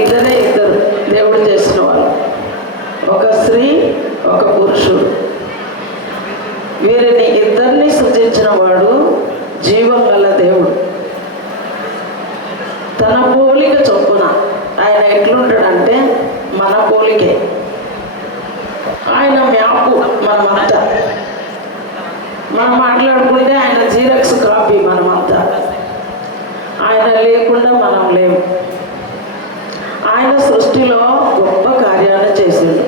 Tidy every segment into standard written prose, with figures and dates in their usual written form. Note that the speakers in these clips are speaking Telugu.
ఇద్దరు దేవుడు చేసిన వాళ్ళు, ఒక స్త్రీ ఒక పురుషుడు. వీరిని ఇద్దరిని సృజించిన వాడు జీవం గల దేవుడు. తన పోలిక చొప్పున ఆయన ఎట్లుంటాడంటే మన పోలికే. ఆయన మ్యాపు మనమంతా. మనం మాట్లాడుకుంటే ఆయన జీరక్స్ కాపీ మనమంతా. ఆయన లేకుండా మనం లేము. ఆయన సృష్టిలో గొప్ప కార్యాలు చేశాడు.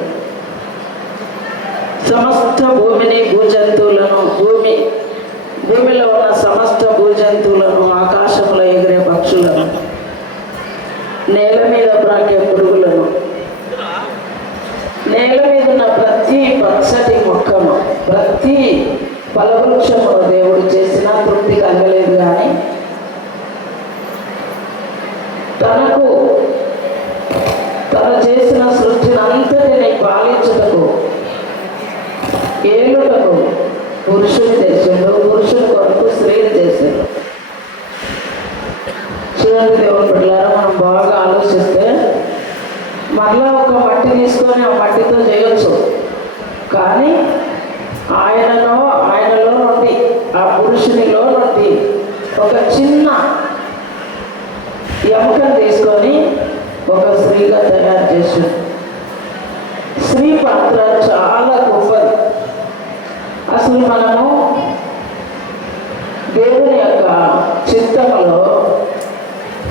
సమస్త భూమిని భూజంతువులను భూమిలో ఉన్న సమస్త భూజంతువులను, ఆకాశంలో ఎగిరే పక్షులను, నేల మీద ప్రాకే పురుగులను, నేల మీద ఉన్న ప్రతి పచ్చటి మొక్కను, ప్రతి ఫలవృక్షమును దేవుడు చేసిన తృప్తి కలగలేదు. కానీ తను చేసిన సృష్టిని అంతటిని పాలించుటకు, ఏలుటకు పురుషుని చేసాడు, పురుషుని కొరకు స్త్రీని చేశాడు. చూడండి దేవుని బిడ్డలారా, మనం బాగా ఆలోచిస్తే మరలా ఒక మట్టి తీసుకొని ఆ మట్టితో చేయొచ్చు. కానీ ఆయనలో నుండి, ఆ పురుషునిలో నుండి ఒక చిన్న ఎముకను తీసుకొని ఒక స్త్రీగా తయారు చేశాడు. స్త్రీ పాత్ర చాలా గొప్పది. అసలు మనము దేవుని యొక్క చిత్తములో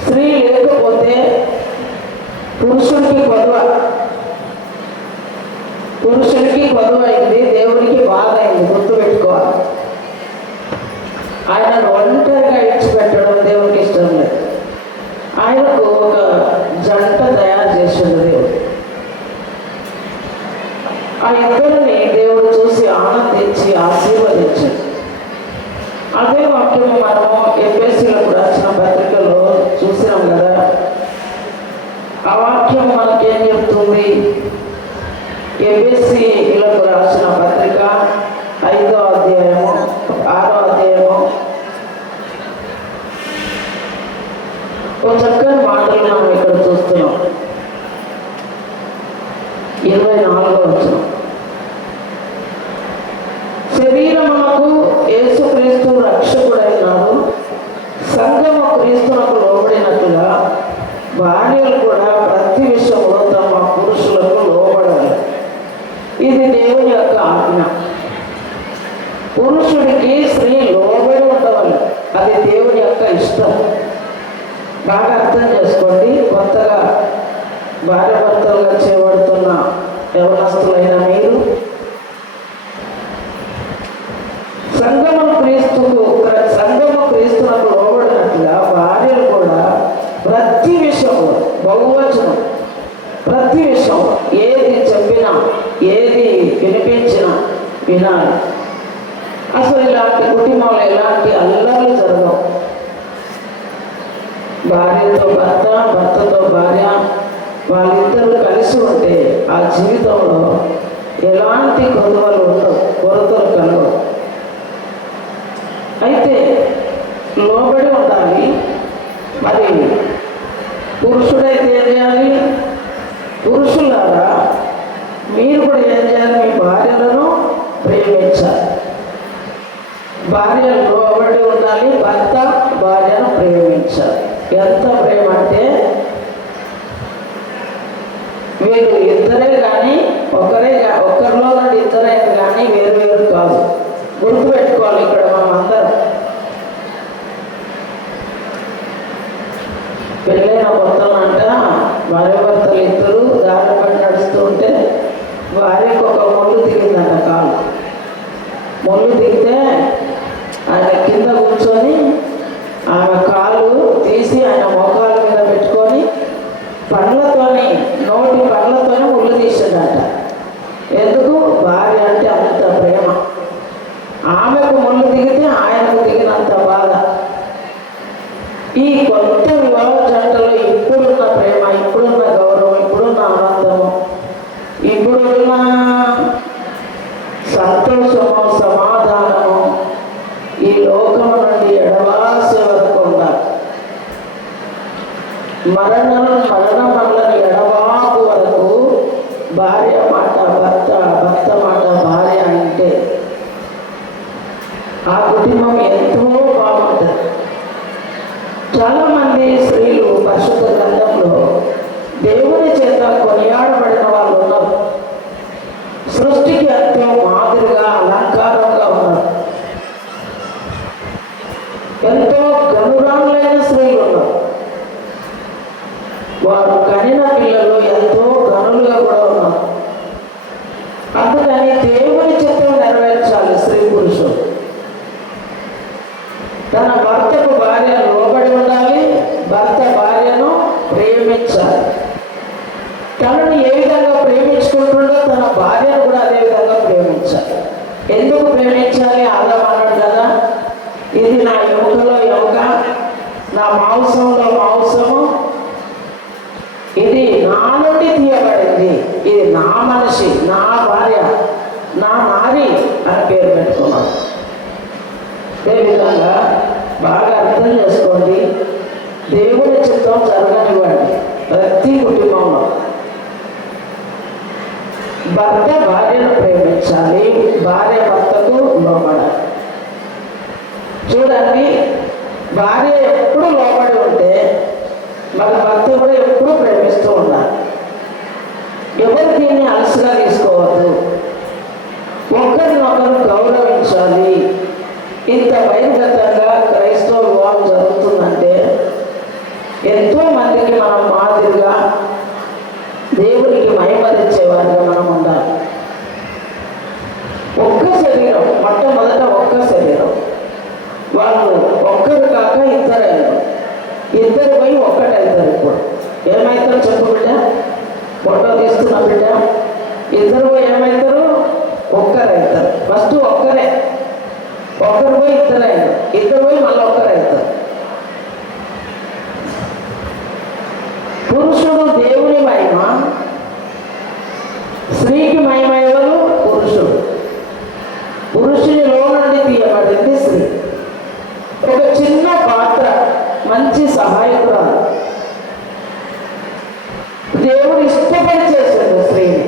స్త్రీ లేకపోతే పురుషుడికి కొదువైంది, దేవునికి బాధ అయింది. గుర్తుపెట్టుకోవాలి. ఆయనను ఒంటరిగా ఇచ్చిపెట్టడం దేవునికి ఇష్టం లేదు. ఆయనకు ఒక జంట తయారు చేసిండు దేవుడు. ఆ ఇద్దరిని దేవుడు చూసి ఆనందించి ఆశీర్వదించాడు. అదే వాక్యము మనము ఎఫెసీయులకు రాసిన పత్రికలో చూసినాం కదా. ఆ వాక్యం మనకేం చెప్తుంది? ఎఫెసీయులకు రాసిన పత్రిక 5వ అధ్యాయము 6వ అధ్యాయము ఒక చక్కని మాటలు మనం ఇక్కడ చూస్తున్నాం. 24వ వచనం, శరీరమునకు యేసుక్రీస్తు రక్షకుడైనాడు, సంఘము క్రీస్తునకు లోబడినట్టుగా భార్యలు కూడా ప్రతి విషయంలో తమ పురుషులకు లోబడాలి. ఇది దేవుని యొక్క ఆజ్ఞ. పురుషుడికి స్త్రీ లోబడి ఉండవాలి. అది దేవుని యొక్క ఇష్టం. బాగా అర్థం చేసుకోండి. కొత్తగా భార్య భర్తలుగా చేయబడుతున్న యవనస్తులైన మీరు సంఘము క్రీస్తునకు లోబడినట్టుగా భార్యలు కూడా ప్రతి విషయంలో, బహువచనం, ప్రతి విషయం, ఏది చెప్పినా ఏది వినిపించినా వినాలి. అసలు ఇలాంటి కుటుంబంలో ఎలాంటి అల్లర్లు జరగవు. భార్యతో భర్త, భర్తతో భార్య, వాళ్ళిద్దరూ కలిసి ఉంటే ఆ జీవితంలో ఎలాంటి కొరతలు ఉండవు, కొరతలు కలవు. అయితే లోబడి ఉండాలి. మరి పురుషుడైతే ఏం చేయాలి? పురుషులారా మీరు కూడా ఏం చేయాలి? మీ భార్యలను ప్రేమించాలి. భార్యను లోబడి ఉండాలి. భర్త భార్యను ప్రేమించాలి. ఎంత ప్రేమ అంటే వీరు ఇద్దరే కానీ ఒకరిలో నుండి ఇద్దరే కానీ వేరు కాదు. గుర్తుపెట్టుకోవాలి. ఇక్కడ మనం అందరం పెళ్ళైన కొత్తలు అంట భార్య భర్తలు ఇద్దరు దారి పట్టి నడుస్తూ ఉంటే భార్యకు ఒక ముళ్ళు దిగిందంట. కాలు ముళ్ళు దిగితే ఆయన కింద కూర్చొని ఆమె కాలు తీసి ఆయన మోకాల మీద పెట్టుకొని నోటి పండ్లతోనే ముళ్ళు తీసిందట. ఎందుకు? భార్య అంటే అంత ప్రేమ. ఆమెకు ముళ్ళు దిగితే ఆయనకు దిగినంత బాధ. ఈ కొత్త వివాహ జంటలో ఇప్పుడున్న ప్రేమ, ఇప్పుడున్న గౌరవం, ఇప్పుడున్న ఆనందము, ఇప్పుడున్న సంతోషము, సమాధానము ఈ లోకము నుండి ఎడవాసే వరకు ఉండాలి. మరణం మనల్ని భార్య మాట భర్త, భర్త మాట భార్య అంటే ఆ కుటుంబం ఎంతో బాగుంటుంది. చాలామంది స్త్రీలు పరిశుద్ధ గ్రంథంలో దేవుని చేత కొనియాడబడిన వాళ్ళు ఉన్నారు. సృష్టికి ఎంతో మాదిరిగా అలంకారంగా ఉన్నారు. ఎంతో గనురాములైన స్త్రీలు ఉన్నారు. వారు కనిన పిల్లలు ఎంతో గనులుగా కూడా ఉన్నారు. అందుకని దేవుని చిత్తం నెరవేర్చాలి స్త్రీ పురుషుడు. తన భర్తకు భార్య లోబడి ఉండాలి, భర్త భార్యను ప్రేమించాలి. తనను ఏ విధంగా ప్రేమించుకుంటుండో తన భార్యను కూడా అదే విధంగా ప్రేమించాలి. ఎందుకు ప్రేమించాలి? ఆదాము అన్నాడు కదా, ఇది నా ఎముకలో ఎముక, నా మాంసంలో మాంసము, ఇది నా నుండి తీయబడింది, ఇది నా మనిషి, నా భార్య, నా నారి అని పేరు పెట్టుకున్నాడు. అదేవిధంగా బాగా అర్థం చేసుకోండి, దేవుని చిత్తం జరగనివ్వండి. ప్రతి కుటుంబంలో భర్త భార్యను ప్రేమించాలి, భార్య భర్తకు లోబడాలి. చూడండి, భార్య ఎప్పుడు లోబడి ఉంటే మన భర్త కూడా ఎప్పుడు ప్రేమిస్తూ ఉండాలి. ఎవరు దీన్ని అలసిగా తీసుకోవద్దు. ఒకరినొకరు గౌరవించాలి. ఇంత బహిర్గతంగా క్రైస్తవ వివాహం జరుగుతుందంటే ఎంతో మందికి మనం మాదిరిగా దేవునికి మహిమ తెచ్చేవారిగా మనం ఉండాలి. ఒక్క శరీరం, మొట్టమొదట ఒక్క శరీరం. వాళ్ళు ఒక్కరు కాక ఇద్దరు, ఇద్దరు పోయి ఒక్కటవుతారు. ఇప్పుడు ఏమవుతారు చెప్పు బిడ్డ, ఫోటో తీస్తున్న బిడ్డ, ఇద్దరు పోయి ఏమవుతారు? ఒక్కరవుతారు. ఫస్ట్ ఒక్కరే, ఒక్కరు పోయి ఇద్దరు అయినారు, ఇద్దరు పోయి మళ్ళీ ఒక్కరు అవుతారు. పురుషుడు దేవుని మహిమ, స్త్రీకి మహిమ ఎవరు? పురుషుడు. పురుషునిలో నుండి తీయబడింది స్త్రీ. ఒక చిన్న పాత్ర, మంచి సహాయకురాలు. దేవుడు ఇష్టపడి చేశాడు స్త్రీని.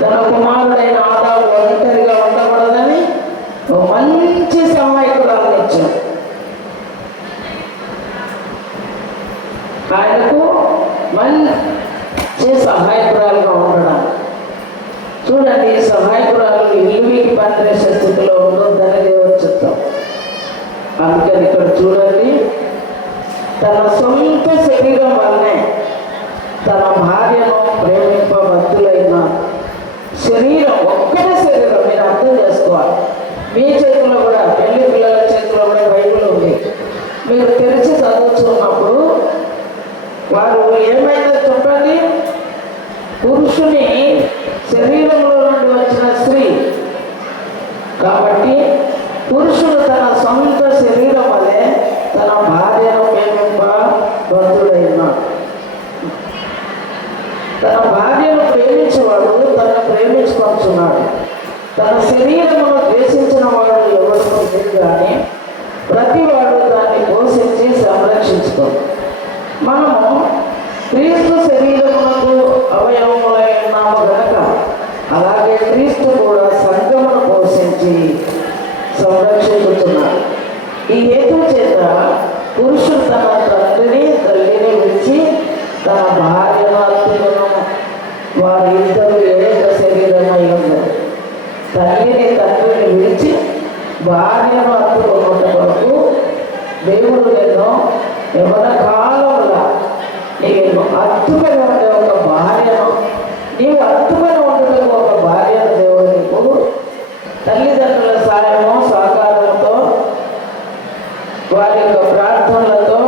తన కుమారుడైన ఆదాము ఒంటరిగా ఉండకూడదని ఒక మంచి సహాయకురాలను ఇచ్చాడు. ఆయనకు మంచి సహాయకురాలుగా ఉండడం. చూడండి, సహాయకురాలు ఇల్లుకి పనిచేసే స్థితిలో ఉండొద్దని దేవుడు చెప్తాం. అందుకని ఇక్కడ చూడండి, తన సొంత శరీరం వల్లనే తన భార్యను ప్రేమింపబద్ధులైన శరీరం, ఒక్కటే శరీరం. మీరు అర్థం చేసుకోవాలి. మీ చేతిలో కూడా, పెళ్లి పిల్లల చేతిలో కూడా బైబిల్ ఉంది. మీరు తెరిచి చదువుతున్నప్పుడు వారు ఏమైనా చెప్పండి, పురుషుని శరీరంలో నుండి వచ్చిన స్త్రీ కాబట్టి పురుషుడు తన సొంత శరీరం వలె తన భార్యను ప్రేమింపబద్ధుడైనాడు. తన భార్యను ప్రేమించేవాడు తనను ప్రేమించుకొంటున్నాడు. తన శరీరమును ద్వేషించిన వాడు ఎవరు లేదు, కానీ ప్రతివాడు దాన్ని పోషించి సంరక్షించుకోడు. మనము క్రీస్తు శరీరమునకు అవయవములై ఉన్నాము కనుక, అలాగే క్రీస్తు కూడా సంఘమును పోషించి సంరక్షించుతున్నాడు. ఈ హేతు చేత పురుషుడు తన తండ్రిని తల్లిని విడిచి తన భార్యను హత్తుకును, వారిద్దరూ ఏక శరీరమై ఉన్నారు. తల్లిని తండ్రిని విడిచి భార్యను హత్తుకున్న వరకు దేవుడు నేను ఎవరి కాలంలో నీవు హత్తుకొని ఉండే ఒక భార్యను, నీవు హత్తుకొని ఉండటకు ఒక భార్యను దేవుడు నీకు తల్లిదండ్రుల సాయము సహకారంతో వారి యొక్క ప్రార్థనలతో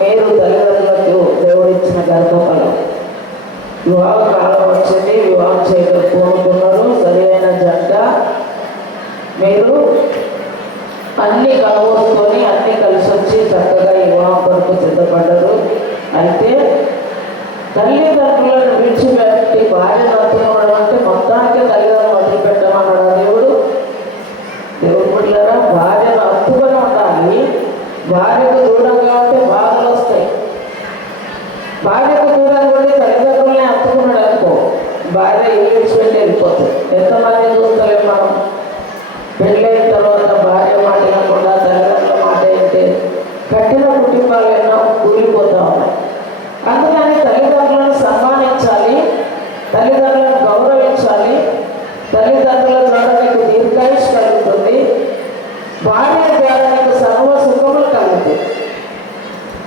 మీరు తల్లిదండ్రులకు దేవుడిచ్చిన గర్భఫలం. వివాహ కాలం వచ్చింది, వివాహం చేయకపోతున్నారు. సరైన జంట మీరు అన్ని కలవసుకొని అన్ని కలిసి వచ్చి చక్కగా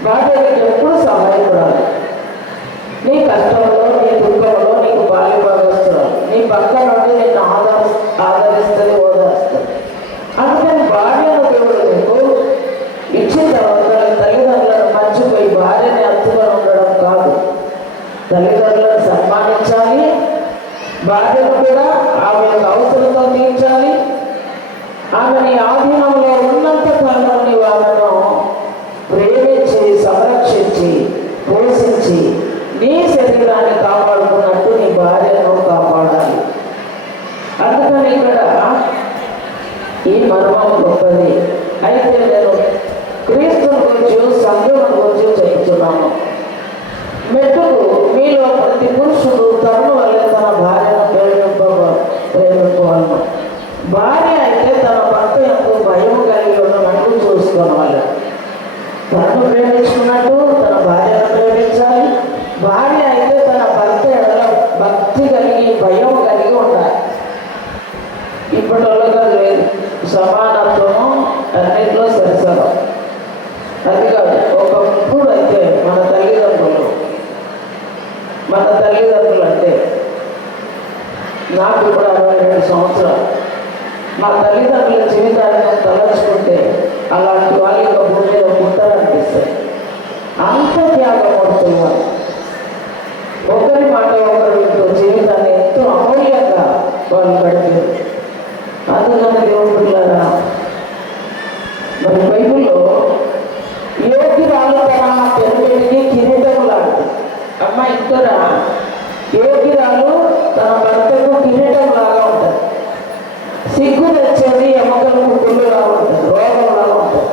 భార్యకి ఎప్పుడు సహాయపడాలి. నీ కష్టంలో, నీ దుఃఖంలో నీకు బాల్య భాగస్తురాలు, నీ పక్క నుండి నిన్ను ఆదరిస్తుంది, ఓదారుస్తుంది. అందుకని భార్యను దేవుడు నీకు ఇచ్చిన తర్వాత తల్లిదండ్రులను మర్చిపోయి భార్యని అత్తుగా ఉండడం కాదు. తల్లిదండ్రులను సన్మానించాలి, భార్యను కూడా ఆమె యొక్క అవసరంతో తీర్చాలి. ఆమెని ఆధీనంలో ఉన్నంత కాలం నీవు ఆమెను ప్రేమించి, సంరక్షించి, పోషించి నీ శరీరాన్ని కాపాడుకున్నట్టు నీ భార్యను కాపాడాలి. అందుకని ఇక్కడ ఈ మర్మం గొప్పది. అయితే నేను క్రీస్తుని గురించి, సంఘం గురించి చెప్తున్నాను. మెట్టుకు మీలో ప్రతి పురుషుడు తను వల్ల తన భార్యను ప్రేమింపవలను. భార్య అయితే తన భర్త ఎంతో భయం కలిగి ఉన్నట్టు చూసుకోవాలి. తనను ప్రేమించుకున్నట్టు తన భార్యను ప్రేమించాలి. భార్య అయితే తన భర్త ఎడల భక్తి కలిగి, భయం కలిగి ఉండాలి. ఇప్పటిలో లేదు, సమానత్వము అన్నింటిలో సరిసరం. అది కాదు, ఒకప్పుడు అయితే మన తల్లిదండ్రులు అంటే నాకు ఇప్పుడు 62 సంవత్సరాలు. మా తల్లిదండ్రుల జీవితాన్ని తలచుకుంటే అలాంటి వాళ్ళు ఇంకా భూమి మీద పుట్టారనిపిస్తాయి. అంత త్యాగం పడుతున్నారు. ఒకరి మాట ఒకరి జీవితాన్ని ఎంతో అమూల్యంగా వాళ్ళు గడిపారు. అందుకని దేవుడులారా, మరి బైబిల్లో యోగ్యురాలు తన పెరుగుడికి కిరీటం లాంటి అమ్మ ఇక్కడ యోగ్యురాలు తన భర్తకు కిరీటం లాగా ఉంటుంది. సిగ్గు తెచ్చేది ఎముకలకు గుళ్ళులా ఉంటుంది, రోగంలాగా ఉంటుంది.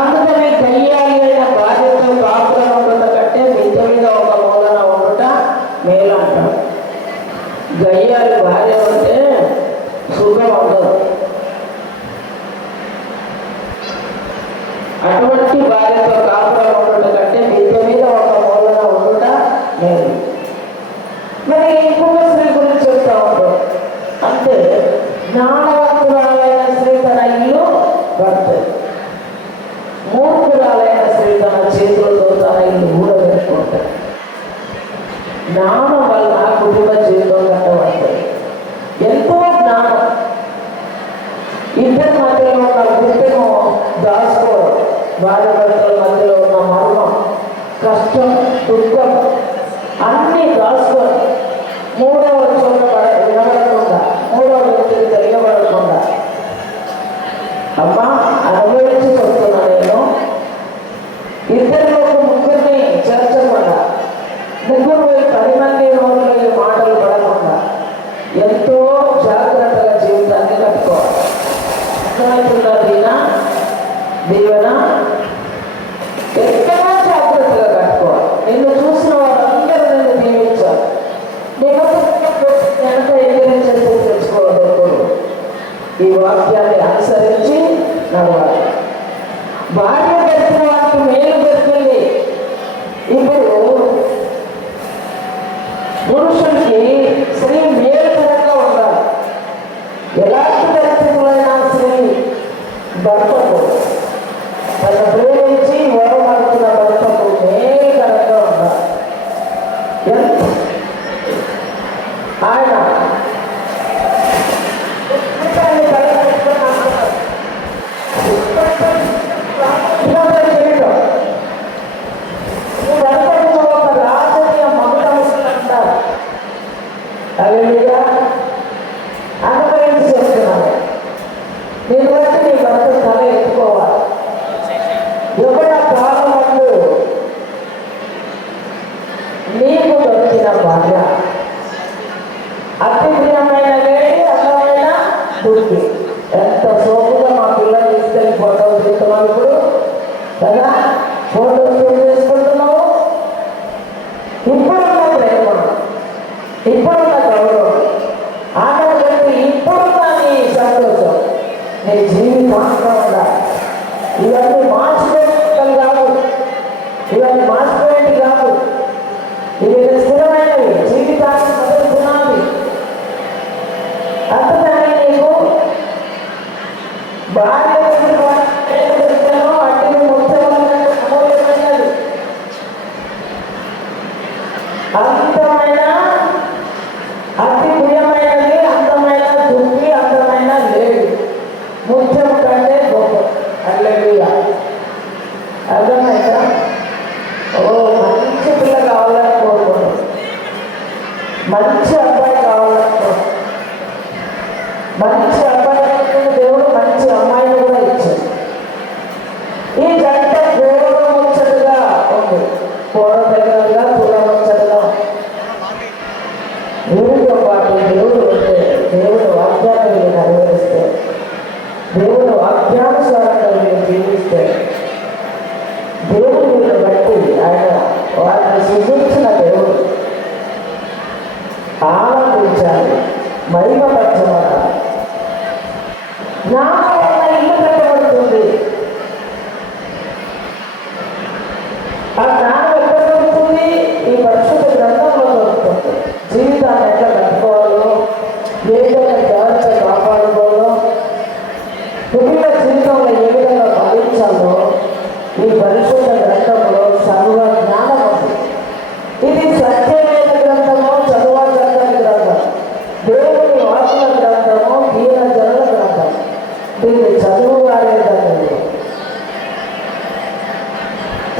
అందుకని గయ్యాలి అయిన బాధ్యత కాపుగా ఉండట కంటే మిద్ద మీద ఒక మూలన ఉండట మేలు అంటారు. గయ్యాలి భార్య ఉంటే సుఖం ఉండదు. అటువంటి భార్యతో కాపుగా ఉండట కంటే మిద్ద మీద ఒక మూలన ఉండట మేలు. మరి ఇంకొక స్త్రీ గురించి చెప్తా ఉంటాం. అంటే జ్ఞానవంతురాలైన స్త్రీ తన ఇల్లు భర్త, మూర్ఖురాలైన స్త్రీ తన చేతులతో తన ఇల్లు ఊడబెట్టుకుంటారు. జ్ఞానం వల్ల కుటుంబ జీవితం కట్టబడతాయి. ఎంతో జ్ఞానం. ఇద్దరి మధ్యలో ఉన్న గుర్తును దాచుకోవడం, భార్య భర్తల మధ్యలో ఉన్న మర్మం, కష్టం, దుఃఖం అన్నీ దాచుకొని మూడవ చోట వినబడకుండా, మూడవ వ్యక్తికి తెలియబడకుండా అమ్మా అనుభవించి చెప్తున్నా నేను. ఇద్దరిలో ముగ్గురిని చేర్చకుండా, ముగ్గురు 10 మంది రోజులు ఈ మాటలు పడకుండా ఎంతో జాగ్రత్తగా జీవితాన్ని కట్టుకోవాలి. దీవెన ఎంతో జాగ్రత్తగా కట్టుకోవాలి. నిన్ను చూసిన వారందరూ నిన్ను దీవించాలి. వెనక ఎదిరించేసి తెచ్చుకోవడం. ఈ వాక్యాన్ని అనుసరించి నడవాలి. భార్య పెడుతున్న వారికి మేలు పెడుతుంది. ఇప్పుడు పురుషుడికి స్త్రీ మేలుకరంగా ఉండాలి. ఎలాంటి పరిస్థితులైనా స్త్రీ ఉంది. కూర దగ్గరగా చూడవచ్చగా దేవుడితో పాటు దేవుడు ఉంటే దేవుడు వాక్యాన్ని మీరు నెరవేరిస్తే దేవుడు వాక్యానుసారంగా మీరు జీవిస్తే దేవుడు మీరు బట్టి ఆయన వారిని సృజించిన దేవుడు ఆనందించాలి, మహిమపరచబడాలి. జ్ఞానం వల్ల ఇల్లు కట్టబడుతుంది. ఆ జ్ఞానం ఎక్కడ దొరుకుతుంది? ఈ పరిశుద్ధ గ్రంథంలో దొరుకుతుంది. జీవితాన్ని ఎట్లా కట్టుకోవాలో, ఏ విధంగా జాగ్రత్త కాపాడుకోవాలో, కుటుంబ జీవితంలో ఏ విధంగా పాలించాలో ఈ పరిశుద్ధ గ్రంథంలో సర్వ జ్ఞానం ఉంది. ఇది సత్యమైన గ్రంథము, చదువుని గ్రంథం, దేవుని వాకుల గ్రంథము, దీన జనుల గ్రంథం. దీన్ని చదువు వారేదండి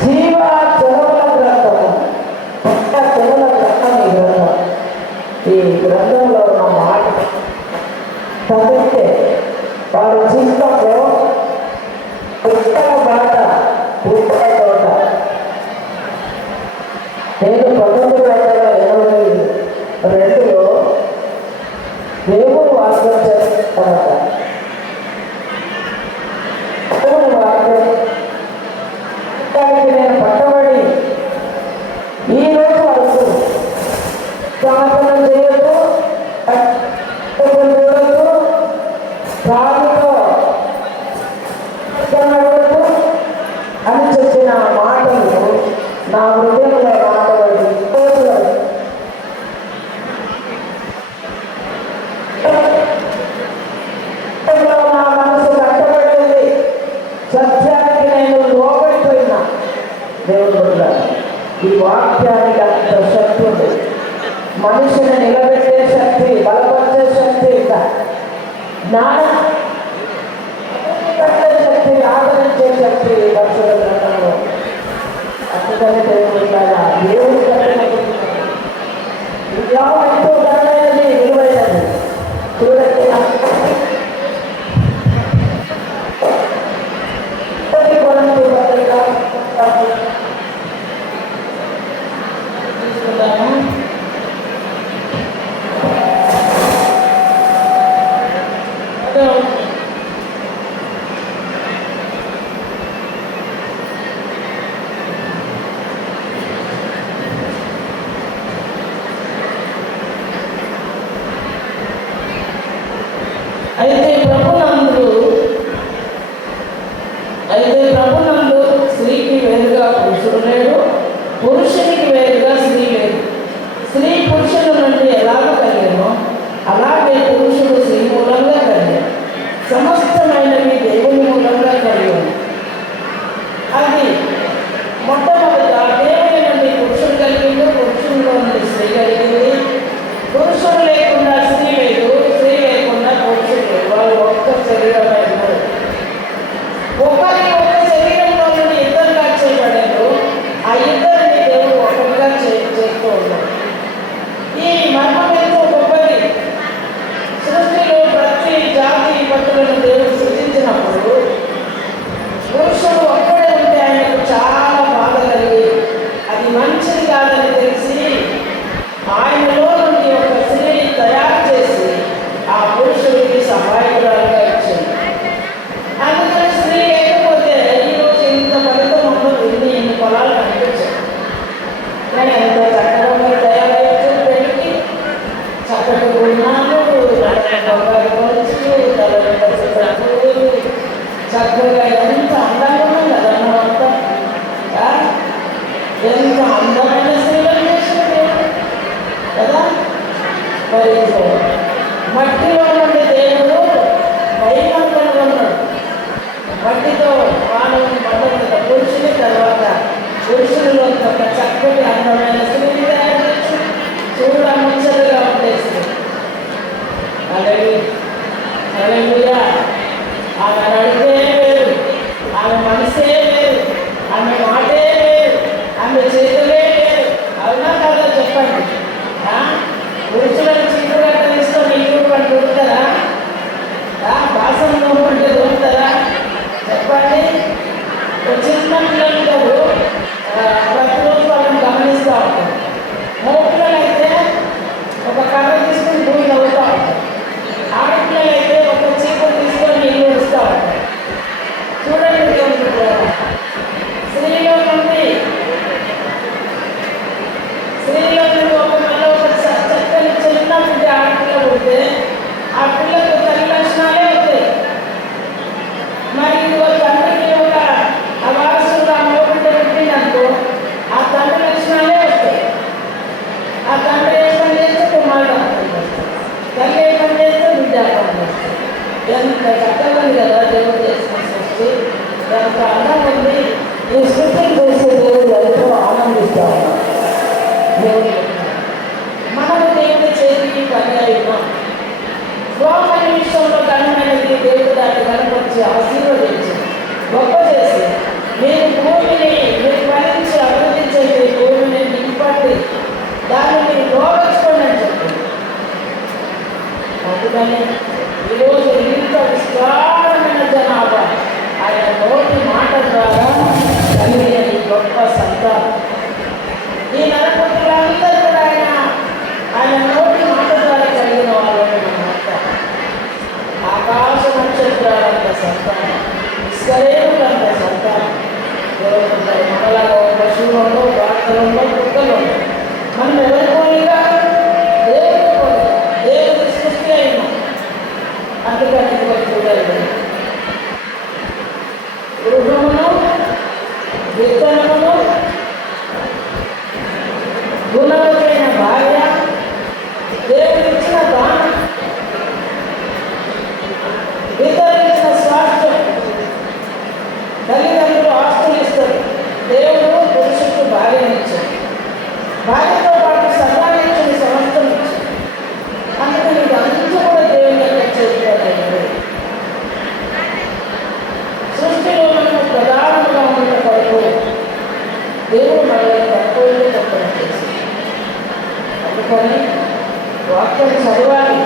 జీవ జనముల గ్రంథము, జనుల గ్రంథం ఈ గ్రంథం. ఈ గ్రంథంలో ఉన్న మాట చదివితే వారి జీవితంలో పుస్తక బాట, పుస్తక తోట. నేను 1982లో దేవుడు వాక్యం చేసిన తర్వాత దేవుడు వాక్యం నేను పట్టబడి ఈ రోజు వరకు ప్రార్థన చేయొద్దు, చూడొద్దు, కాలుతో నడవద్దు అని చెప్పిన మాటలు నా హృదయంలో నాటబడి నా మనసు కట్టబడింది. సత్యానికి నేను లోపడిపోయినా దేవుడు ఈ వాక్యానికి అంత శక్తి ఉంది. మనిషిని నిలబెట్టే శక్తి, బలపరిచే శక్తి, జ్ఞానం కట్టే శక్తి, ఆదరించే శక్తి పరిశుద్ధ గ్రంథంలో. అందుకని దేవుడు ఎంతో ఘనమైనది, విలువైనది. చూడండి, అయితే ప్రభునందు స్త్రీకి వేరుగా పురుషుడు లేడు, పురుషునికి వేరుగా స్త్రీ లేదు. స్త్రీ పురుషుల నుండి ఎలాగ కలిగానో అలాగే పురుషుడు స్త్రీ మూలంగా కలిగాడు. సమస్తమైనవి దేవుని మూలంగా కలిగాను. అది మొట్టమొదట దేవుని నుండి పురుషుడు కలిగింది, పురుషుల్లో నుండి స్త్రీ కలిగింది. పురుషుడు లేకుండా స్త్రీ లేదు, స్త్రీ లేకుండా పురుషుడు లేదు. వాళ్ళు ఒక్క శరీరమే ఉన్నారు. ఒకరి ఒక శరీరంలో నుండి ఇద్దరుగా చేయబడారు. ఆ ఇద్దరిని దేవుడు ఒకరిగా చేస్తూ ఉన్నారు. ఈ మర్మం ఎంతో గొప్పది. సృష్టిలో ప్రతి జాతి పట్టులను దేవుడు సృష్టించినప్పుడు పురుషుడు ఒక్కడే ఉంటే ఆయనకు చాలా బాధ కలిగి అది మంచిది కాదని తెలిసి ఆయనలో నుండి ఒక స్త్రీని తయారు చేసి ఆ పురుషుడికి సహాయకురాలుగా ఇచ్చింది. అందుకని స్త్రీ లేకపోతే ఈరోజు ఇంత ఫలితం ఉండదు, ఇన్ని పొలాలు కనిపించాయి. కానీ ఎంత చక్కగా మీరు తయారయ్యచ్చు, పెళ్ళికి చక్కటి గుణాలు, బంగారు గొలుసులు, పూలు, చక్కగా ఎంత అందంగా ఉంది కదా అన్నమాట. ఎంత అందమైన స్త్రీలను చేసిన దేవుడు కదా. మరి మట్టిలో నుండి దేవుడు పైమంతంగా ఉన్నాడు. మట్టితో మానవుని మొదటి పురుషుని, తర్వాత పురుషులలో ఒక చక్కటి అందమైన స్త్రీని తయారు చేసి చూడ ముచ్చటగా ఉండేస్తుంది. హల్లెలూయా. ఆమె నడిపే వేరు, ఆమె మనసే వేరు, ఆమె మాటే వేరు, ఆమె చేతులే వేరు. అవునా కదా చెప్పండి. పురుషులను చీకుగా కలిస్తాం, నీరు పని దొరుకుతారా? భాషలో ఉంటే దొరుకుతారా చెప్పండి. చిన్న పిల్లలు ప్రతి కానీ ఈరోజు ఇంత విస్తారమైన జనాభా ఆయన నోటి మాట ద్వారా కలిగిన ఈ గొప్ప సంతానం. ఈ నరపుత్రులందరూ కూడా ఆయన నోటి మాట ద్వారా కలిగిన వాళ్ళని మనమంతా. ఆకాశ నక్షత్రాలంత సంతానం, ఇస్రాయేలులంత సంతానం. మనలాగా పశువులలో, వార్తలలో, కుక్కలు మనం ఎవరి పోలిగా దేవుడి సృష్టి అయినా. అందుకని చూడాలి, గృహమును, విత్తనమును, గుణవతైన భార్య, దేవుడు ఇచ్చిన దానం, ఇతరులిచ్చిన స్వాస్థ్యం. తల్లిదండ్రులు ఆస్తులు ఇస్తారు, దేవుడు పురుషులకు భార్యను ఇచ్చాడు. భార్యతో పాటు సర్వాన్ని సమస్తం ఇచ్చాడు. అందుకని ఇదంతా కూడా దేవుని యొక్క చేతిలో. సృష్టిలో మనం ప్రధానంగా ఉన్న కొరకు దేవుడు మనల్ని తక్కువలో తక్కువ చేసి, అందుకని వాక్యం చదవాలి.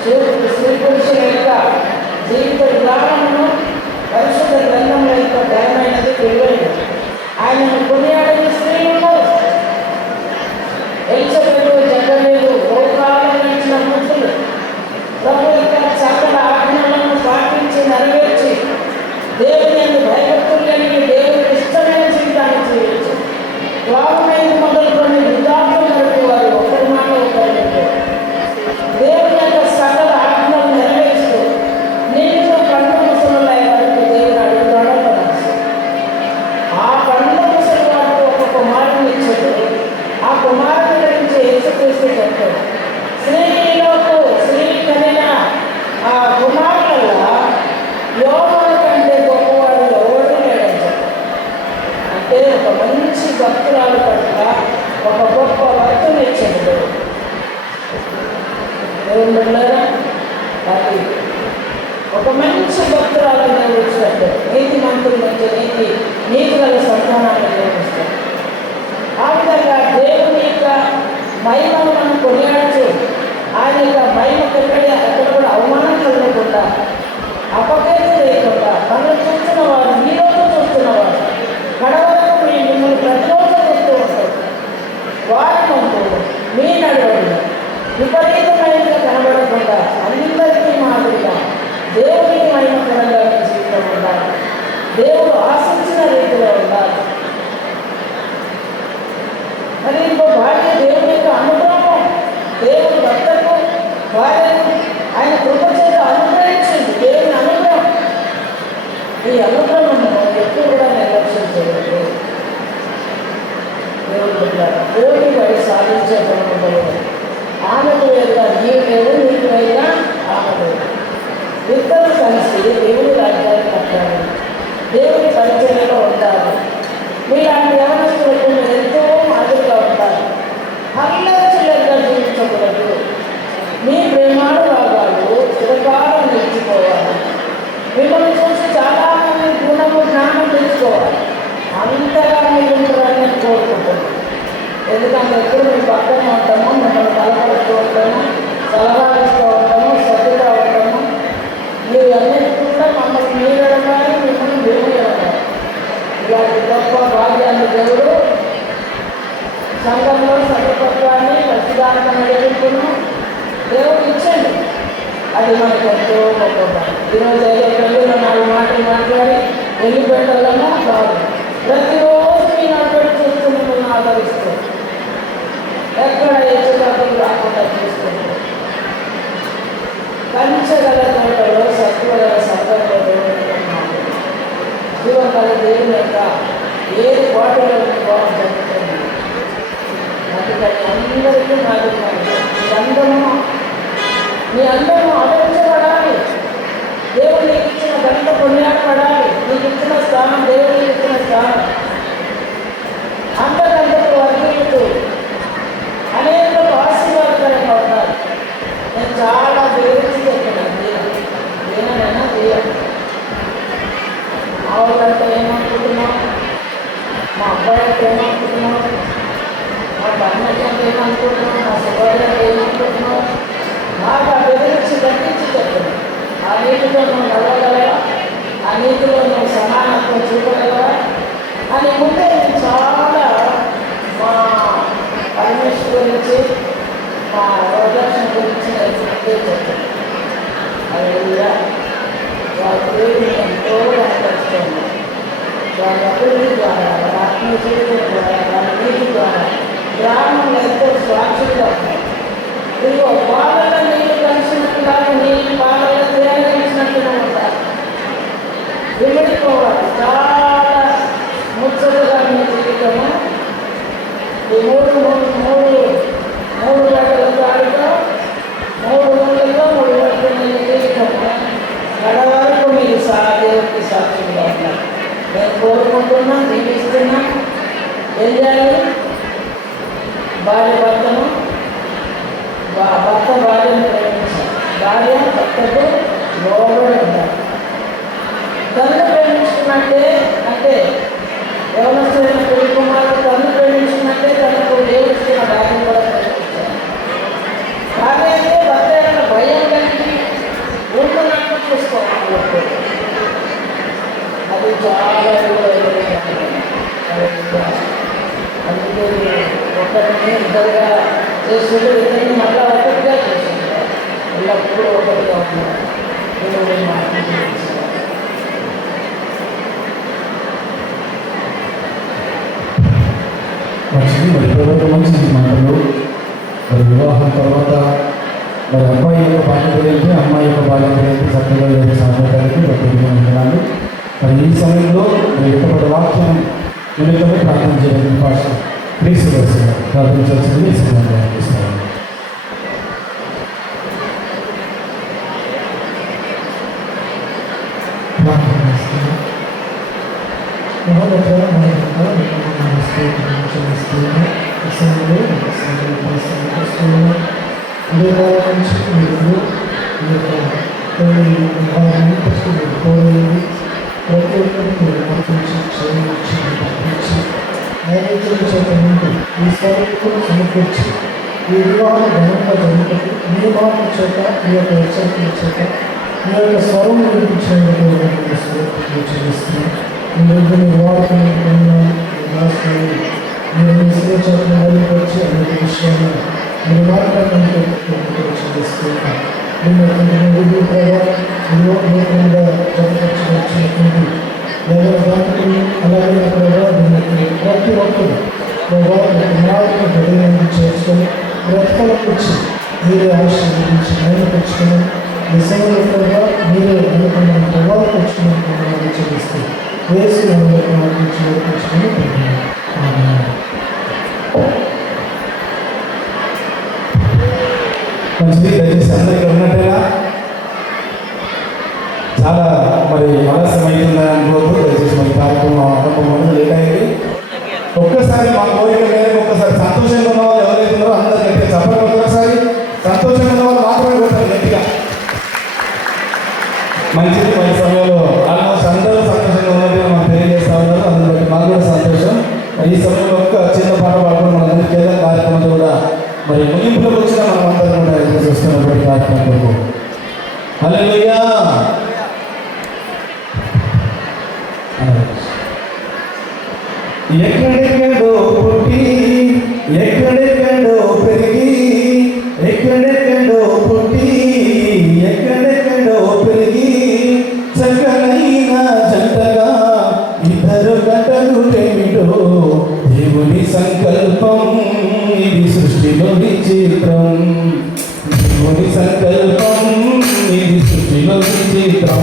స్త్రీ పురుషుల యొక్క జీవిత విధానమును పరిశుద్ధ గ్రంథంలో యొక్క దయమైనది, విలువైనది. ఆయనను కొనియాడని స్త్రీలు ఉన్నారు. ఎలిజబెత్, జకరేలు, లోకాలను ఇచ్చిన పుత్రులు ప్రభు యొక్క సకల ఆజ్ఞలను పాటించి నెరవేర్చి దేవుని భయభక్తులు కలిగి దేవుని ఇష్టమైన జీవితాన్ని జీవించి వామైన మొదలుకొని వృద్ధాప్యం వరకు వారు ఒకరి మాట ఒకరి దేవుని యొక్క సకల ఆజ్ఞలు నెరవేరుస్తూ నీటిలో పండు ముసలులై వరకు దేవుడు అడుగుతాడో కదా. ఆ పండు ముసలి వారికి ఒక కుమారుని ఇచ్చాడు. ఆ కుమారుని గురించి యేసుక్రీస్తు చెప్పాడు. స్త్రీలకు స్త్రీ కలిగిన ఆ కుమారుల యోహాను కంటే గొప్పవాడు ఎవరు లేడని చెప్పాడు. అంటే ఒక మంచి భక్తురాలు పట్ల ఒక గొప్ప భక్తుని ఇచ్చాడు దేవుళ్ళారా. అది ఒక మంచి భక్తురాలను దేవుడిస్తాడు. నీతి మంత్రుల నుంచి నీతి గల సంతానాన్ని దేవుడిస్తాడు. ఆ విధంగా దేవుని యొక్క మహిమను మనం కొనియాడచ్చు. ఆయన యొక్క మహిమకు ఎక్కడ కూడా అవమానం కలగకుండా, అపకీర్తి లేకుండా మనల్ని చూస్తున్నవారు, ఈరోజు చూస్తున్నవారు కడవరకు మిమ్మల్ని ప్రతిరోజు చూస్తూ ఉంటారు. వారి ముందు మీ నడవడి విపరీతమైనగా కనబడకుండా అందరికీ మాదిరిగా దేవునికి మహిమకరంగా జీవితం ఉండాలి. దేవుడు ఆశించిన రీతిలో ఉండాలి. మరి ఇంకో భార్య దేవుని యొక్క అనుగ్రహం, దేవుని భర్తకు భార్యను ఆయన కృప చేత అనుగ్రహించింది. దేవుని అనుగ్రహం, ఈ అనుగ్రహం ఎప్పుడు కూడా నిర్లక్ష్యం చేయలేదు. దేవుని పడి సాధించే పనులు ఆమెకు వేరుగా నీవు లేవు, నీకు వేరుగా ఆమె లేదు. ఇద్దరు కలిసి దేవుని రాజ్యాన్ని కట్టాలి, దేవుని పరిచర్యలో ఉంటారు. మీలాంటి యవనస్తులకు మీరు ఎంతో మాదిరిగా ఉంటారు. అల్లరి చిల్లరిగా జీవించకూడదు. మీ ప్రేమాలు భాగాలు చిరకాలం నిలిచిపోవాలి. మిమ్మల్ని చూసి చాలామంది గుణము జ్ఞానం తెచ్చుకోవాలి. అంతగా మీరు ఉంటారని కోరుకుంటున్నాను. ఎందుకంటే ఎప్పుడు మీ పక్కనే ఉంటాము, మిమ్మల్ని బలపడుతూ ఉంటాము, సలహా ఇస్తూ ఉంటాము, శ్రద్ధగా ఉంటాము. మీరు అన్నిటికీ కూడా మమ్మల్ని మీరు అడగాలి, మిమ్మల్ని మేము అడగాలి. ఇలాంటి గొప్ప భాగ్యాన్ని దేవుడు సంఘంలో సర్వపత్వాన్ని ప్రతిదానం నడిపించును దేవుడు ఇచ్చేది. అది మనకు ఎంతో గొప్ప. ఈరోజు అయితే పెళ్ళిలో 4 మాటలు మాట్లాడి వెళ్ళిపెట్టాలన్నా కాదు. ప్రతిరోజు మీ నడపడి చూస్తూ మిమ్మల్ని ఆదరిస్తూ ఎక్కడ ఎచ్చుకాకులు రాకుండా చూసుకుంటారు. పంచగల తోటలో సత్వగల సంఘంలో దేవుడున్నాడు. జీవగల దేవుని యొక్క ఏది వాటిలో జరుగుతుంది. అందుకని అందరికీ నాకు మీ అందరూ ఆదరించబడాలి. దేవుడు నీకు ఇచ్చిన గంట కొనియాడబడాలి. నీకు ఇచ్చిన స్థానం దేవుడికి ఇచ్చిన స్థానం అంతకంతకు వర్గీయుతూ అనేక ఆశీర్వాదకరంగా ఉండాలి. నేను చాలా దేవుడికి చెప్పాను, దేనైనా దేయం. మా వాళ్ళంతా ఏమనుకుంటున్నాం, మా అబ్బాయి అంటే ఏమనుకుంటున్నాం, మా బంధువులతో ఏమనుకుంటున్నాం, మా సహోదరులు ఏమనుకుంటున్నాం, బాగా బెదిరించి తగ్గించి చెప్పండి. ఆ నీతిలో నువ్వు నడవగలవా, ఆ నీతిలో నువ్వు సమానత్వం చూపగలవా అని ముందే చాలా మా పరమేశ్వరు గురించి, మా వరదక్షిణ గురించి నేను ముందే చెప్పాను. అది వారి ఎంతో కష్టం. వాళ్ళ అభివృద్ధి ద్వారా, వాళ్ళ ఆత్మీయ జీవితం ద్వారా, వాళ్ళ నీతి ద్వారా గ్రామంలో ఎంతో స్వాక్షులుగా ఉన్నాయి. ఇదిగో పాలన నీళ్ళు కలిసినట్టుగా నీళ్ళు పాలన తేలించినట్టుగా ఉంటారు. విడిపోవాలి. చాలా ముచ్చటగా మీ జీవితము. ఈ మూడు గంటల దాడితో 3 గంటల్లో 3 గంటల జీవితము గడవరకు మీరు దేవుడికి సాక్షులుగా ఉన్నారు. నేను కోరుకుంటున్నా, జీవిస్తున్నా. ఏం చేయాలి? భార్య భర్తను, భర్త భార్యను ప్రేమించాలి, భార్య భర్తకు లోబడి ఉండాలి. తల్లి ప్రేమించుకున్నట్టే అంటే యవనస్తులైన పెళ్లి కుమారుడు తల్లి ప్రేమించుకున్నట్టే తనకు దేవుడిస్తున్న భార్య కూడా ప్రేమించాలి. భార్య అయితే భర్త యొక్క భయం కలిగి ఉంటున్నట్టు చూసుకోవాలి. అది చాలా అందుకే ఒకరిని ఇద్దరుగా చేస్తుంటే ఇద్దరిని మళ్ళీ ఒకటిగా చేస్తుంటారు. ఎల్లప్పుడూ ఒకటిగా ఉన్నారు. మరి ప్రభుత్వం మంచి మాటలు. మరి వివాహం తర్వాత మరి అబ్బాయి యొక్క బాధ్యత ఏంటి, అమ్మాయి యొక్క బాధ్యత ఏంటి చక్కగా సాధనకి ప్రతిదినాలు. మరి ఈ సమయంలో మరి ఇష్టపడ్డ వాక్యం నిమిత్తమే ప్రార్థన చేయడానికి భాష క్రీస్తు ప్రార్థించాల్సింది ఇస్తాను. ఈ స్వరూపును సమకూర్చి ఈ వివాహం ఘనంగా జరుగుతుంది. మీ మాట చేత, మీ యొక్క హెచ్చరికల చేత, మీ యొక్క స్వరం వినిపించేందుకు చెల్లిస్తున్నాం. మీ వాడుకుని రాష్ట్రాన్ని మీరు మీ శ్రీచేతను బయలుపరిచి అనేక విషయాలు మీరు మాట్లాడడానికి చెల్లిస్తున్నాం. మీరు నూతనంగా జతపరచవచ్చినటువంటి దానికి అలాగే ప్రతి ఒక్కరు కుమారుని హృదయాన్ని చేసుకొని బ్రతకలకు వచ్చి మీరే ఆశీర్వదించి బయటపరుచుకొని నిజంగా కూడా మీరే అనుకున్న ప్రభావం తెచ్చుకుని చెల్లిస్తే వేసి నేర్పించుకొని మంచిది. దయచేసి అందరికీ ఉన్నట్టేనా? చాలా మరి ఆలస్యం అవుతుందని అనుకోవద్దు. దయచేసి మరి కార్యక్రమం ఆరంభం లేట్ అయింది. ఒక్కసారి మా కోరిక మేరకు ఒక్కసారి సంతోషంగా ఉన్న వాళ్ళు ఎవరైతే ఉన్నారో అందరూ గట్టిగా చెప్పడం. ఒకసారి సంతోషంగా ఉన్న వాళ్ళు మాత్రమే కొట్టారు గట్టిగా. మంచిది. మంచి సమయంలో ఆల్మోస్ట్ అందరూ సంతోషంగా ఉన్నట్టుగా మాకు తెలియజేస్తా ఉన్నారు. అందులో బట్టి మాకు కూడా సంతోషం. ఈ సమయంలో ఒక్క చిన్న పాట పాడుకుని మనందరికీ ఏదైనా కార్యక్రమంతో కూడా మరి ముగింపులోకి వచ్చిన మనం అందరం కూడా ఎదురు చూస్తున్నటువంటి కార్యక్రమం. హల్లెలూయా. ఎక్కడెక్కడో పుట్టి ఎక్కడెక్కడో పెరిగి ఎక్కడెక్కడో పుట్టి ఎక్కడెక్కడో పెరిగి చక్కనైన జంటగా ఇద్దరు గంటలు ఏమిటో దేవుని సంకల్పం. ఇది సృష్టిలో విచిత్రం. దేవుని సంకల్పం ఇది సృష్టిలో విచిత్రం.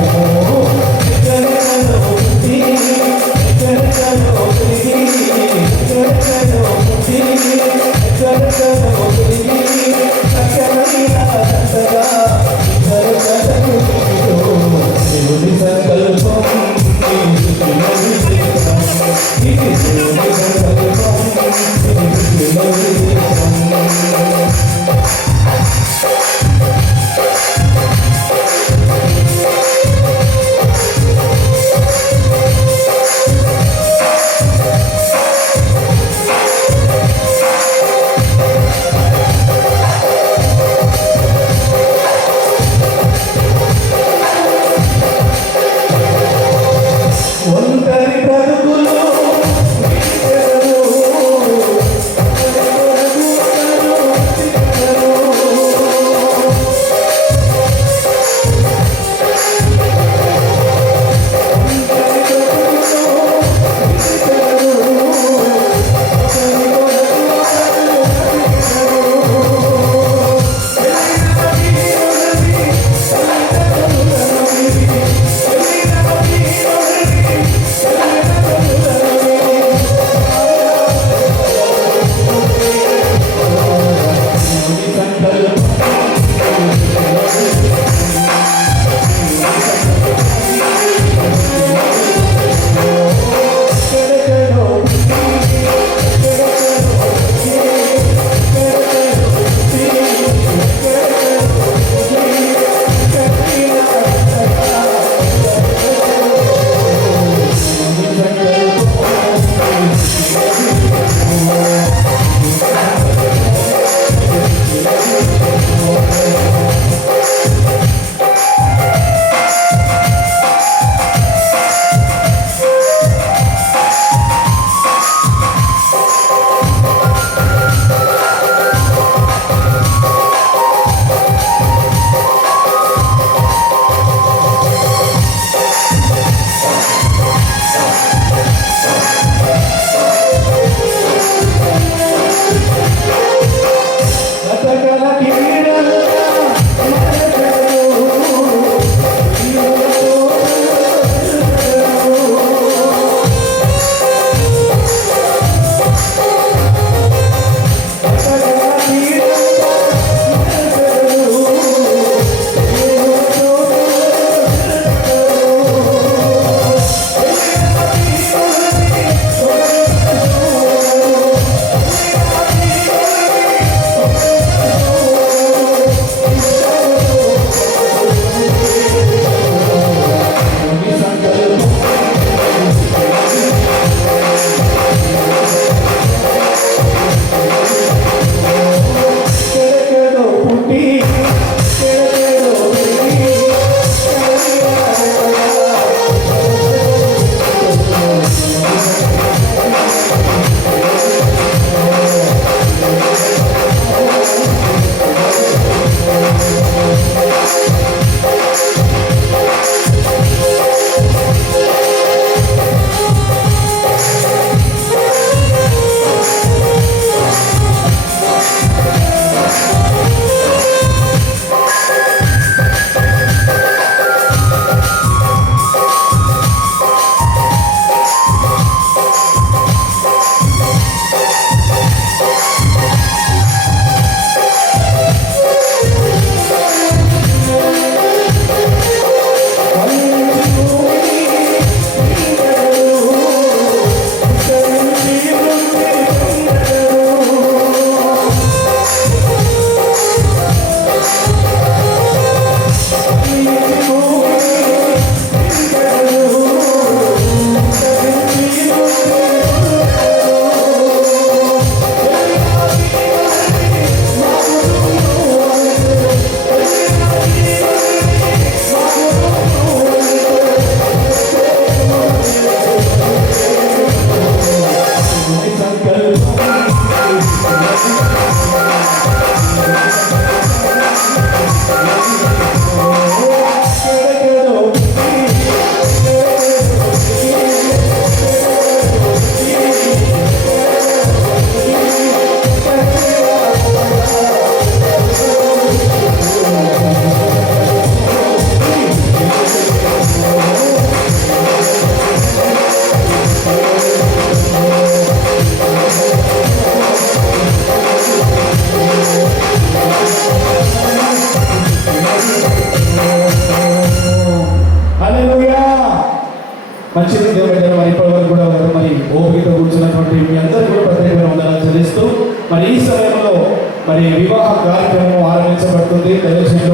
మరి వివాహ కార్యక్రమం ఆరంభించబడుతుంది. దయచేసి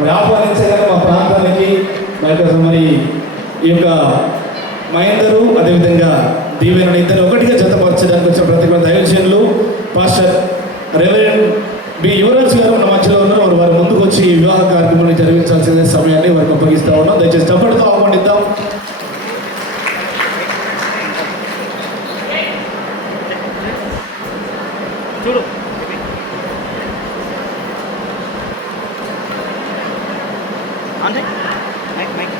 మరి ఆహ్వానించగానే మా ప్రాంతానికి మరి ఈ యొక్క మహేందరు అదేవిధంగా దీవెన ఇద్దరు ఒకటిగా జతపరచడానికి వచ్చిన ప్రతి దైవజనులు పాస్టర్ రెవరెండ్ బి యువరాజ్ గారు మన మధ్యలో ఉన్నారు. వారి ముందుకు వచ్చి ఈ వివాహ కార్యక్రమాన్ని జరిగించాల్సిన సమయాన్ని వారికి అప్పగిస్తూ ఉన్నాం. దయచేసి తప్పటితో ఆహ్వానిద్దాం. చూడు అంటే మైక్ మైక్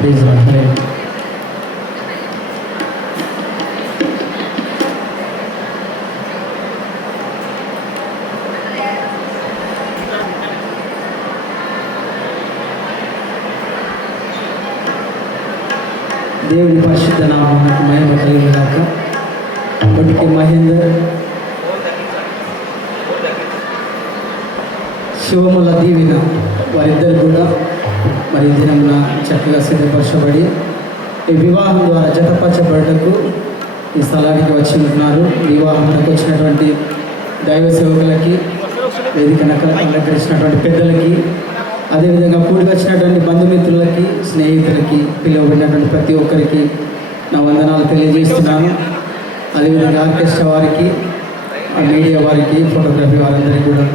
ప్లీజ్ దేవుని పరిశుద్ధ నామమునకు మహిమ కలిగినాక బొడ్డుకి మహేందర్ శివముల దీవెన వారిద్దరు కూడా మరి దినమున చక్కగా సిద్ధపరచబడి ఈ వివాహం ద్వారా జతపరచబడటకు ఈ స్థలానికి వచ్చి ఉంటున్నారు. వివాహంలోకి వచ్చినటువంటి దైవ సేవకులకి, వేదికను అలంకరించినటువంటి పెద్దలకి, అదేవిధంగా కూడి వచ్చినటువంటి బంధుమిత్రులకి, స్నేహితులకి, పిలువబడినటువంటి ప్రతి ఒక్కరికి నా వందనాలు తెలియజేస్తున్నాను. అదేవిధంగా ఆర్కెస్ట్రా వారికి, మీడియా వారికి, ఫోటోగ్రఫీ వారందరికీ కూడా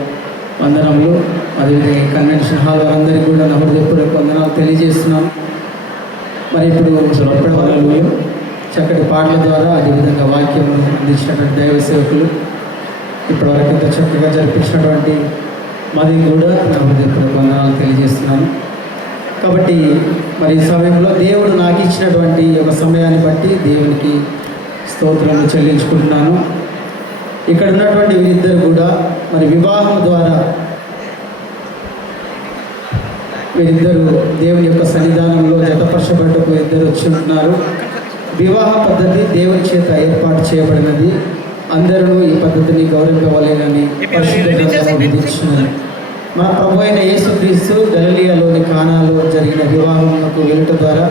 వందనములు. అదేవిధంగా కన్వెన్షన్ హాల్ వారందరికీ కూడా నా హృదయపూర్వక వందనాలు తెలియజేస్తున్నాను. మరి ఇప్పుడు ఇప్పటివరకు చక్కటి పాటల ద్వారా అదేవిధంగా వాక్యము అందించినటువంటి దైవ సేవకులు ఇప్పటివరకు ఇంత చక్కగా జరిపించినటువంటి మాది కూడా నా హృదయపూర్వక వందనాలు తెలియజేస్తున్నాను. కాబట్టి మరి ఈ సమయంలో దేవుడు నాకు ఇచ్చినటువంటి ఒక సమయాన్ని బట్టి దేవునికి స్తోత్రాలు చెల్లించుకుంటున్నాను. ఇక్కడ ఉన్నటువంటి వీరిద్దరు కూడా మరి వివాహం ద్వారా వీరిద్దరు దేవుని యొక్క సన్నిధానంలో జతపరచబడ్డకు ఇద్దరు వచ్చి ఉంటున్నారు. వివాహ పద్ధతి దేవుని చేత ఏర్పాటు చేయబడినది. అందరూ ఈ పద్ధతిని గౌరవించవలేనని పరిశుద్ధ గ్రంథంలో విధించినది. మన ప్రభు అయిన యేసుక్రీస్తు గలిలయలోని కానాలో జరిగిన వివాహములకు వెళ్ళట ద్వారా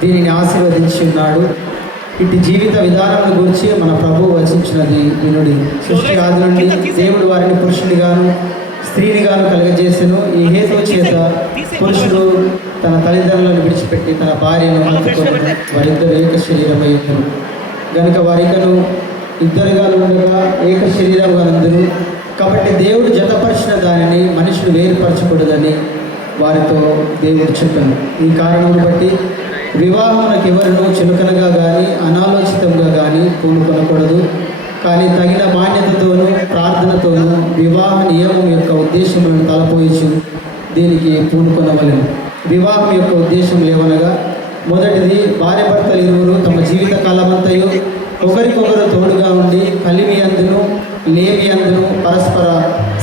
దీనిని ఆశీర్వదించి ఉన్నాడు. ఇటు జీవిత విధానం గురించి మన ప్రభు వచించినది వినుడి. సృష్టి ఆది నుండి దేవుడు వారిని పురుషునిగాను స్త్రీనిగాను కలగజేసెను. ఈ హేతు చేత పురుషుడు తన తల్లిదండ్రులను విడిచిపెట్టి తన భార్యను హత్తుకొని వారిద్దరు ఏక శరీరమయ్యారు. గనుక వారికను ఇద్దరుగా ఉండగా ఏక శరీరంగా అందరూ. కాబట్టి దేవుడు జతపరిచిన దానిని మనుషులు వేరుపరచకూడదని వారితో దేవుడు చెప్పాను. ఈ కారణం బట్టి వివాహమునకు ఎవరినూ చులకనగా కానీ అనాలోచితంగా కానీ పూనుకొనకూడదు. కానీ తగిన మాన్యతతోనూ ప్రార్థనతోనూ వివాహ నియమం యొక్క ఉద్దేశములను తలపోయిచు దీనికి పూనుకొనవలెను. వివాహం యొక్క ఉద్దేశం లేవనగా మొదటిది భార్యాభర్తలు ఇరువురు తమ జీవిత కాలమంతయు ఒకరికొకరు తోడుగా ఉండి కలిమి అందును లేమి అందును పరస్పర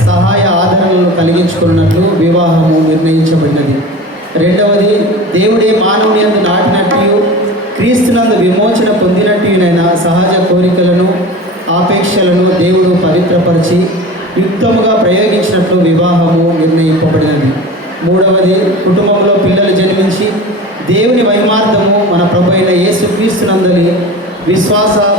సహాయ ఆదరణలను కలిగించుకున్నట్లు వివాహము నిర్ణయించబడినది. రెండవది దేవుడే మానవుని యందు నాటినట్టు క్రీస్తునందు విమోచన పొందినట్టునైనా సహజ కోరికలను ఆపేక్షలను దేవుడు పవిత్రపరిచి యుక్తముగా ప్రయోగించినట్లు వివాహము నిర్ణయింపబడినది. మూడవది కుటుంబంలో పిల్లలు జన్మించి దేవుని మహిమార్థము మన ప్రభు అయిన యేసుక్రీస్తునందలి విశ్వాస